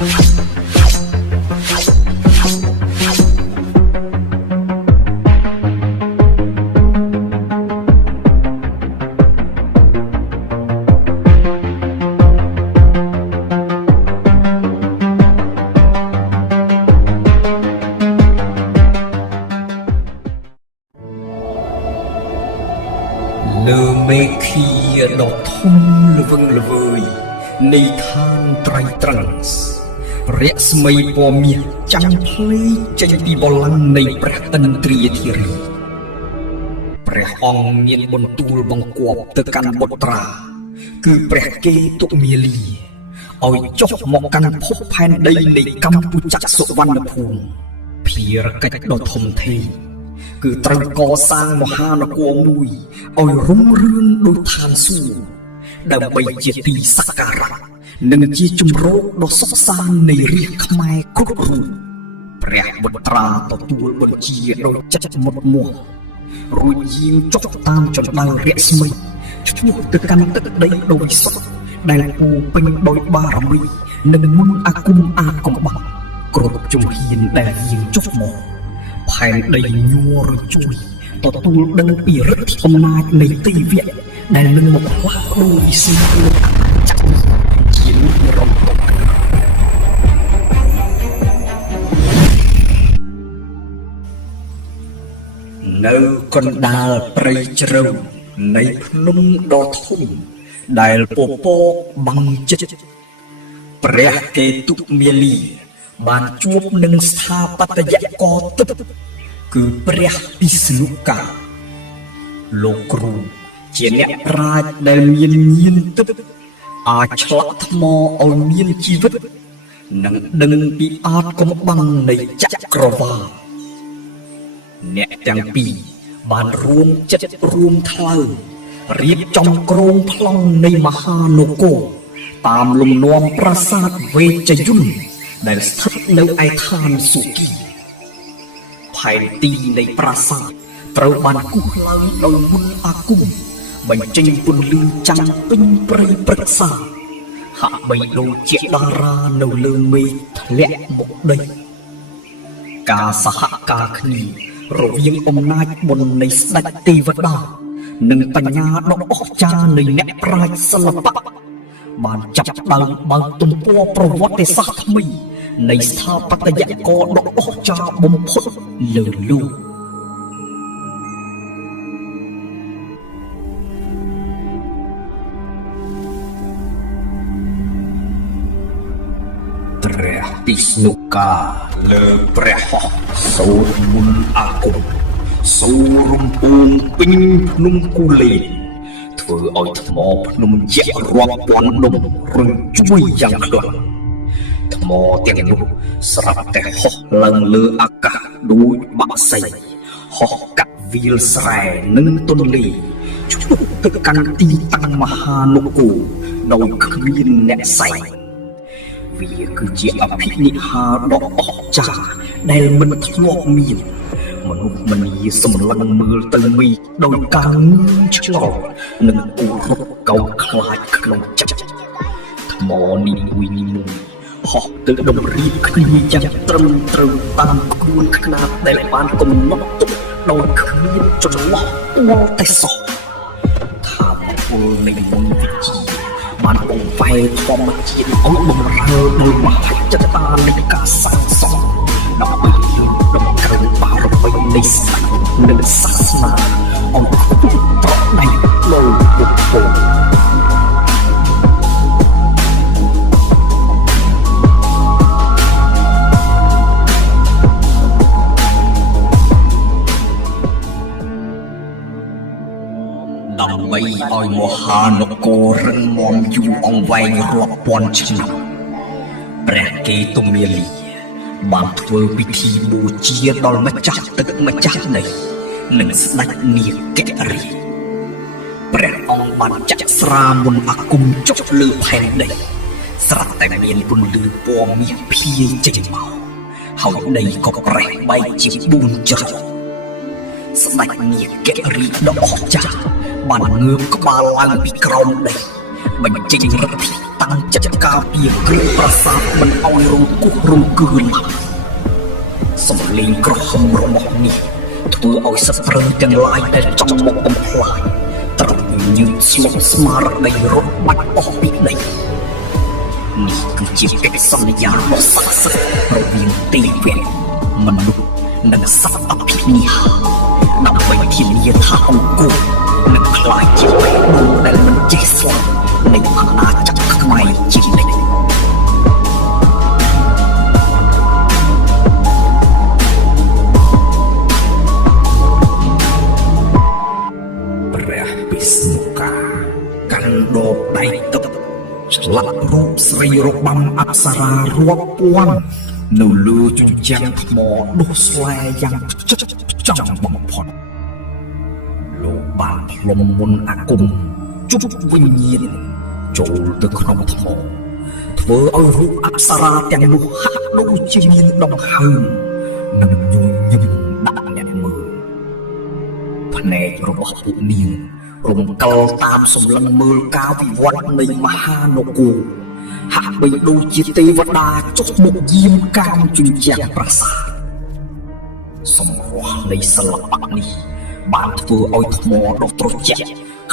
លើមេឃាដ៏ធំល្វឹងល្វើយនៃឋានត្រៃត្រង់រស្មីពណ៌មាសចាំងភ្លឺចេញពីបល្ល័ង្កនៃព្រះឥន្ទ្រាធិរាជព្រះអង្គមានបន្ទូលបង្គាប់ទៅកាន់បុត្រាគឺព្រះកេតុមាលីឲ្យចុះមកកាន់ភពផែនដីនៃកម្ពុជាសុវណ្ណភូមិភារកិច្ចដ៏ធំធេងគឺត្រូវកសាងមហានគរមួយឲ្យរុងរឿងដូចឋានសួគ៌ដើម្បីជាទីសក្ការៈនិងជាជំរកដ៏សុខសាន្តនៃរាជខ្មែរគ្រប់រូបព្រះបុត្រាទទួលបញ្ជាដោយចិត្តមុតមាំរួចយាងចុះតាមចន្ទៅរស្មីឆ្ពោះទៅកាន់ទឹកដីដ៏វិសុទ្ធដែលពោពេញដោយបារមីនិងមន្តអាគមអាកំបាំងគ្រប់ជំហានដែលយាងចុះមកផែនដីញ័ររជួយទទួលដឹងពីឫទ្ធិអំណាចនៃទេវៈដែលនឹងមកផ្លាស់ប្ដូរវិស័យលោកអាណាចក្រជានិរន្តរ៍នៅកណ្ដាលព្រៃជ្រៅនៃភ្នំដ៏ធំដែលពពកបាំងចិត្តព្រះកេតុមាលីបានជួបនឹងស្ថាបត្យករទឹកគឺព្រះពិស្ណុកាលោកគ្រូជាអ្នកប្រាជ្ញដែលមានញាណទឹកអាចឆ្លាក់ថ្មឲ្យមានជីវិតនិងដឹងពីអាថ៌កំបាំងនៃចក្រវាឡអ្នកទាំងពីរបានរួមចិត្តរួមថ្លើមរៀបចំគ្រោងប្លង់នៃមហានគរតាមលំនាំប្រាសាទវេជ្ជយុទ្ធដែលស្ថិតនៅឯឋានសុគីផែនទីនៃប្រាសាទត្រូវបានគូសឡើងដោយមន្តអាគមបញ្ចេញពន្លឺចាំងពេញព្រៃព្រឹក្សាហាក់បីដូចជាតារានៅលើមេឃធ្លាក់មកដីការសហការគ្នារវាងអំណាចបុណ្យនៃស្ដេចទេវតានិងបញ្ញាដ៏អស្ចារ្យនៃអ្នកប្រាជ្ញសិល្បៈបានចាប់ផ្ដើមបើកទំព័រប្រវត្តិសាស្ត្រថ្មីនៃស្ថាបត្យករដ៏អស្ចារ្យបំផុតលើលោកព្រះពិស្ណុកាលើព្រះហស្ថសូត្រមន្តអាគមសូររំពងពេញភ្នំគូលែនធ្វើឲ្យថ្មភ្នំជាក់រាប់ពាន់ដុំរញ្ជួយយ៉ាងខ្លាំងថ្មទាំងនោះស្រាប់តែហោះឡើងលើអាកាសដូចបក្សីហោះកាត់វាលស្រែនិងទន្លេឆ្ពោះទៅកាន់ទីតាំងមហានគរដោយគ្មានអ្នកសែងវាគឺជាអភិនិហារដ៏អស្ចារ្យដែលមិនធ្លាប់មានមនុស្សមនីសម្លឹងមើលទៅមីដោយការងឿងឆ្ងល់និងគោរពកោតខ្លាចក្នុងចិត្តថ្មនីមួយហោះទៅតម្រៀបគ្នាយ៉ាងត្រឹមត្រូវតាមក្បួនខ្នាតដែលបានកំណត់ទុកដោយគ្មានចន្លោះវល់តែសោះថាមពលនៃមន្តវិជ្ជាបានបង្វែរធម្មជាតិឲ្យបំរើដោយមហិច្ឆតានៃការសាងសង់ដើម្បីលើកតម្កើងបារមីនៃស្ដេចនិងសាសនាឲ្យខ្ពស់ប្រដៅលើពុទ្ធោដើម្បីឲ្យមហានគររឹងមាំយូរអង្វែងរាប់ពាន់ឆ្នាំព្រះកេតុមាលីបានធ្វើពិធីបូជាដល់ម្ចាស់ទឹកម្ចាស់ដីនិងស្ដេចនាគរាជព្រះអង្គបានចាក់ស្រាមន្តអាគមចុះលើផែនដីស្រាប់តែមានពន្លឺពណ៌មាសភាយចេញមកហើយដីក៏ប្រេះបែកជា4ជ្រុងស្ដេចនាគរាជដ៏អស្ចារ្យបានងើបក្បាលឡើងពីក្រោមដី បញ្ចេញរឹតតាំងចិត្តការពារគ្រឹះប្រាសាទមិនឲ្យរង្គោះរង្គឿនសំឡេងក្រហមរបស់នេះធ្វើឲ្យសត្រូវទាំងឡាយដែលចង់មកបំផ្លាញត្រូវញើសស្លុតស្មារតីរត់បាត់អស់ពីដីនេះគឺជាកិច្ចសន្យាដ៏ស័ក្តិសិទ្ធិរវាងទេវៈមនុស្សនិងសត្វអភិនិហរដើម្បីធានាថាអង្គរនឹងក្លាយជាបេះដូងដែលមិនចេះស្លាប់នៃអាណាចក្រខ្មែរជានិច្ចព្រះពិស្ណុកាកាន់ដបដៃទឹកឆ្លាក់រូបស្រីរបាំអប្សរារាប់ពាន់នៅលើជញ្ជាំងថ្មដុះស្លែយ៉ាងផ្ចិតផ្ចង់បំផុតលោកបានផ្លុំមុនអាគមជប់វិញ្ញាណចូលទៅក្នុងថ្មធ្វើឲ្យរូបអប្សរាទាំងនោះហាក់ដូចជាមានដង្ហើមនិងញញឹមដាក់អ្នកមើលភ្នែករបស់ពួកនាងរំកិលតាមសម្លឹងមើលការវិវត្តនៃមហានគរហាក់បីដូចជាទេវតាចុះមកយាមកាមជញ្ជាំងប្រាសាទសម្រស់នៃសិល្បៈនេះបានធ្វើឲ្យថ្មដ៏ត្រជាក់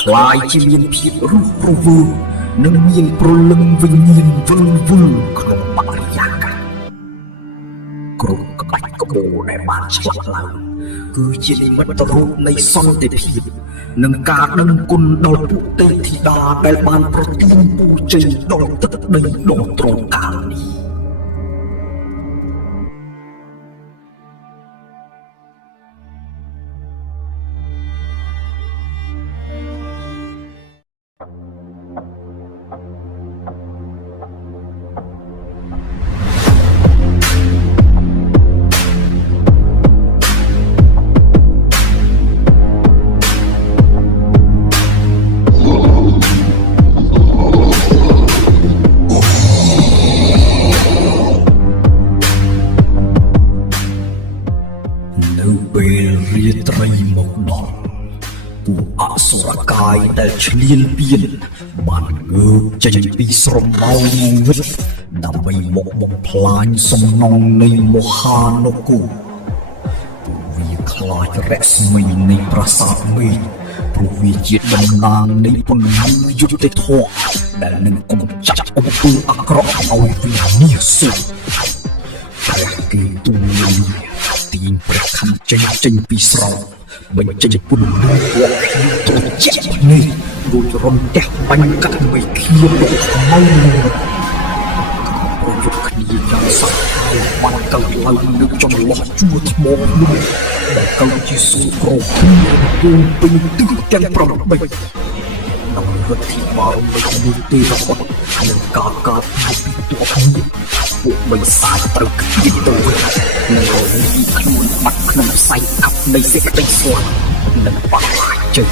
คล้ายជាមានភាពរស់រវើកនិងមានព្រលឹងវិញ្ញាណវិលវល់ក្នុងបរិយាកាសគ្រប់ក្បាច់ក្បូរដែលបានឆ្លាក់ឡើងគឺជានិមិត្តរូបនៃសន្តិភាពនិងការដឹងគុណដល់ពួកទេពធីតាដែលបានប្រទានពរជ័យដល់ទឹកដីដ៏ត្រកាលនេះរាត្រីមកដល់ពួកអសុរកាយដែលឈ្លានពានបានងើបចេញពីស្រមោលងងឹតដើម្បីមកបំផ្លាញសំណង់នៃមហានគរពួកវាខ្លាចរស្មីនៃប្រាសាទមេឃព្រោះវាជាតំណាងនៃពន្លឺយុត្តិធម៌ដែលនឹងកម្ចាត់អំពើអាក្រក់ឲ្យវានាសព្រះគេទូលទាញព្រះខ័ណ្ឌចេញពីស្រោបញ្ចេញពន្លឺពណ៌ខៀវត្រជាក់ភ្នែករួចរំទះបាញ់កាត់មេឃៀមដល់ខ្មៅប្រយុទ្ធគ្នាយ៉ាងសាហាវបានកើតឡើងនៅចន្លោះជួរថ្មភ្នំដែលកើតជាសួរក្រហមពេញទិសទាំង8ដល់រដ្ឋាភិបាលនៃទេវបុត្រនិងការកើតពីទ័ពនេះពួកបិសាចត្រូវគៀបទៅនិងរលីខ្លួនបាត់ក្នុងផ្សៃកាប់នៃសេចក្តីស្លាប់និងបរាជ័យ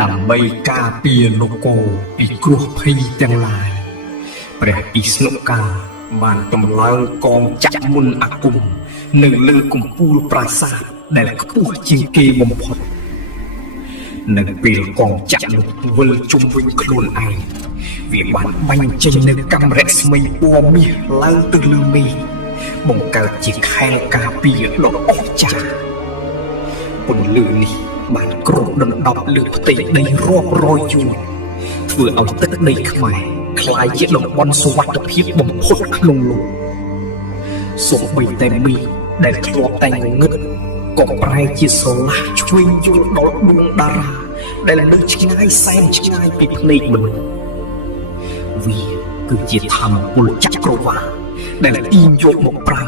ដើម្បីការពារនគរពីគ្រោះភ័យទាំងឡាយព្រះពិស្ណុកាបានតម្លើងកងចក្រមុនអាគមនៅលើកំពូលប្រាសាទដែលខ្ពស់ជាងគេបំផុតនៅពេលកងចក្រនោះវិលជុំវិញខ្លួនឯងវាបានបាញ់ចេញនៅកាំរស្មីពណ៌មាសឡើងទៅលើមេឃបង្កើតជាខែលការពារដ៏អស្ចារ្យពន្លឺនេះបានគ្របដណ្ដប់លើផ្ទៃដីរាប់រយយួនធ្វើឲ្យទឹកដីខ្មែរคล้ายជាតំបន់សុវត្ថិភាពបំផុតក្នុងលោកសូម្បីតែមីដែលធ្លាប់តែងងឹតក៏ប្រែជាស្រឡះឆ្វេងយល់ដល់ដួងតារាដែលនៅឆ្ងាយសែនឆ្ងាយពីភ្នែកមនុស្សវាគឺជាធម្មពលចក្រវាឡដែលទាញយកមកប្រើ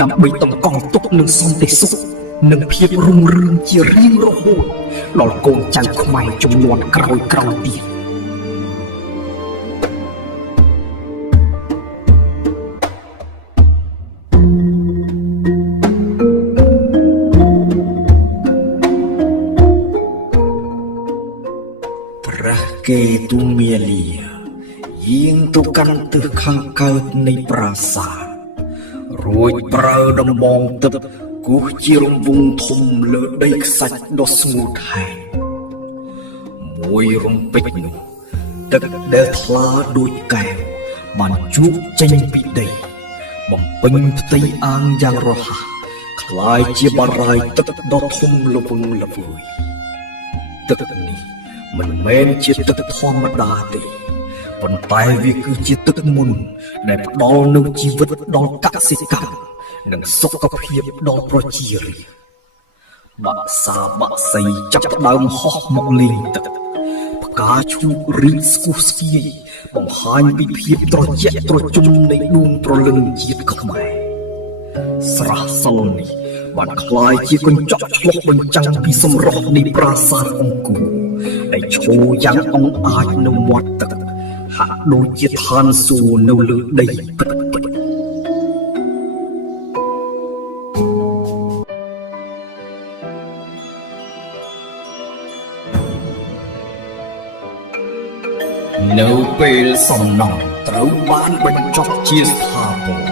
ដើម្បីតម្កល់ទុកនឹងសន្តិសុខនិងភាពរុងរឿងជារៀងរហូតដល់កូនចៅខ្មែរចំនួនក្រោយទៀតព្រះកេតុមាលា យាងទៅកាន់ទិសខាងកើតនៃប្រាសាទរួចប្រើដំបងទឹកគោះជារង្វង់ធំលើដីខ្សាច់ដ៏ស្ងួតហែងមួយរំពេចនោះទឹកដែលថ្លាដូចកែវបានជោកចេញពីដីបំពេញផ្ទៃអាងយ៉ាងរហ័សคล้ายជាបារាយណ៍ទឹកដ៏ធំល្វឹងល្វើយទឹកនេះមិនមែនជាទឹកធម្មតាទេប៉ុន្តែវាគឺជាទឹកមុនដែលផ្ដល់នូវជីវិតដល់កសិកម្មនិងសុខភាពដល់ប្រជារាស្ត្របាក់សាបាក់សីចាប់ផ្ដើមហោះមកលេងទឹកផ្កាឈូករីកស្គុះស្គាយបង្ហាញពីភាពត្រជាក់ត្រជុំនៃដួងព្រលឹងជាតិខ្មែរស្រះសល់នេះបានคล้ายជាកញ្ចក់ឆ្លុះបញ្ចាំងពីសម្រស់នៃប្រាសាទអង្គរដែលឈរយ៉ាងអង្អាចនៅមាត់ទឹកហាក់ដូចជាឋានសួគ៌នៅលើដីពិតៗនៅពេលសំណង់ត្រូវបានបញ្ចប់ជាស្ថាពរ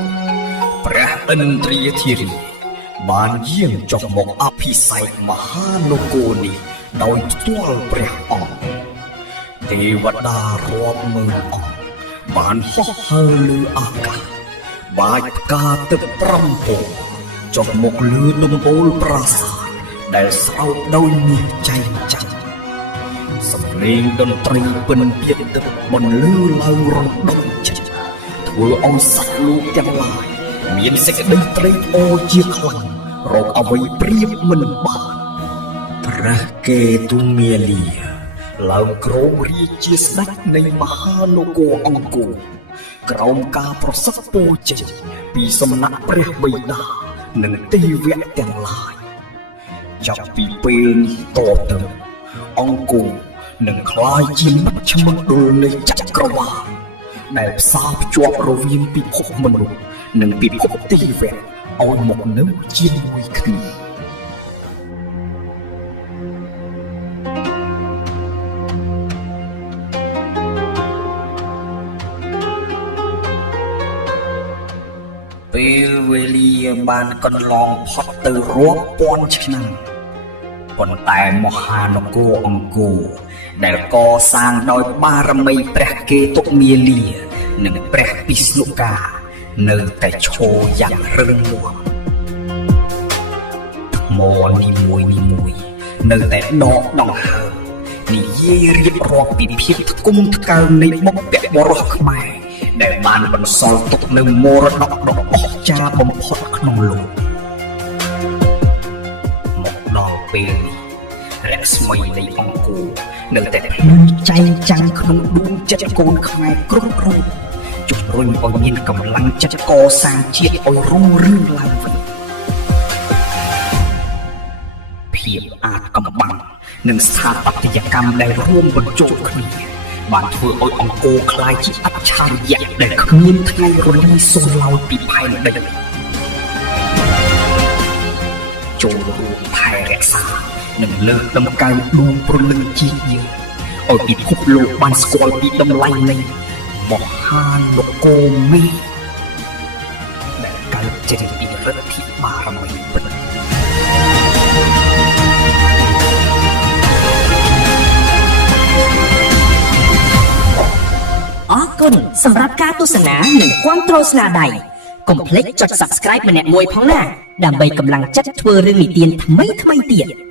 ព្រះឥន្ទ្រាធិរាជបានយាងចុះមកអភិសេកមហានគរនេះដោយផ្ទាល់ព្រះអង្គទេវតារាប់ម៉ឺនអង្គបានហោះហើរលើអាកាសបាចផ្កាទឹក5ពណ៌ចុះមកលើដំបូលប្រាសាទដែលស្រោបដោយមាសចែងចាំងសំឡេងតន្ត្រីពិណពាក្យទឹកបន្លឺឡើងរំដុំចិត្តធ្វើឲ្យសត្វលោកទាំងឡាយមានសេចក្តីត្រេកអរជាខ្លាំងរកអ្វីប្រៀបមិនបានព្រះកេតុមាលាឡើងគ្រងរាជ្យជាស្ដេចនៃមហានគរអង្គរក្រោមការប្រសិទ្ធពរជ័យពីសំណាក់ព្រះបិតានិងទេវៈទាំងឡាយចាប់ពីពេលនេះតទៅអង្គរនឹងក្លាយជាមជ្ឈមណ្ឌលនៃចក្រវាឡដែលផ្សារភ្ជាប់រវាងពិភពមនុស្សនិងពិភពទេវៈឲ្យមកនៅជាមួយគ្នាពេលវេលាបានកន្លងផុតទៅរាប់ពាន់ឆ្នាំប៉ុន្តែមហានគរអង្គរដែលកសាងដោយបារមីព្រះកេតុមាលានិងព្រះពិស្ណុកានៅតែឈរយ៉ាងរឹងមាំថ្មនីមួយនៅតែដកដង្ហើមនិយាយរៀបរាប់ពីភាពថ្គុំថ្កើងនៃបុព្វបុរសខ្មែរដែលបានបន្សល់ទុកនូវមរតកដ៏អស្ចារ្យបំផុតក្នុងលោកមកដល់ពេលនេះរស្មីនៃអង្គរនៅតែភ្លឺចែងចាំងក្នុងដួងចិត្តកូនខ្មែរគ្រប់រូបជំរុញឲ្យមានកម្លាំងចិត្តកសាងជាតិឲ្យរុងរឿងឡើងវិញភាពអាចកំបាំងនិងស្ថាបត្យកម្មដែលរួមបញ្ចូលគ្នាបានធ្វើឲ្យអង្គរក្លាយជាអច្ឆរិយៈដែលគ្មានថ្ងៃរលាយសូន្យឡើយពីផែនដីចូលរួមថែរក្សានិងលើកតម្កើងដួងព្រលឹងជាតិយើងឲ្យពិភពលោកបានស្គាល់ពីតម្លៃនៃមហានគរមេដែលកើតចេញពីឫទ្ធិបារមីពិតអរគុណសម្រាប់ការទស្សនានិងគាំទ្រស្នាដៃកុំភ្លេចចុច Subscribe ម្នាក់មួយផងណាដើម្បីកម្លាំងចិត្តធ្វើរឿងនិទានថ្មីៗទៀត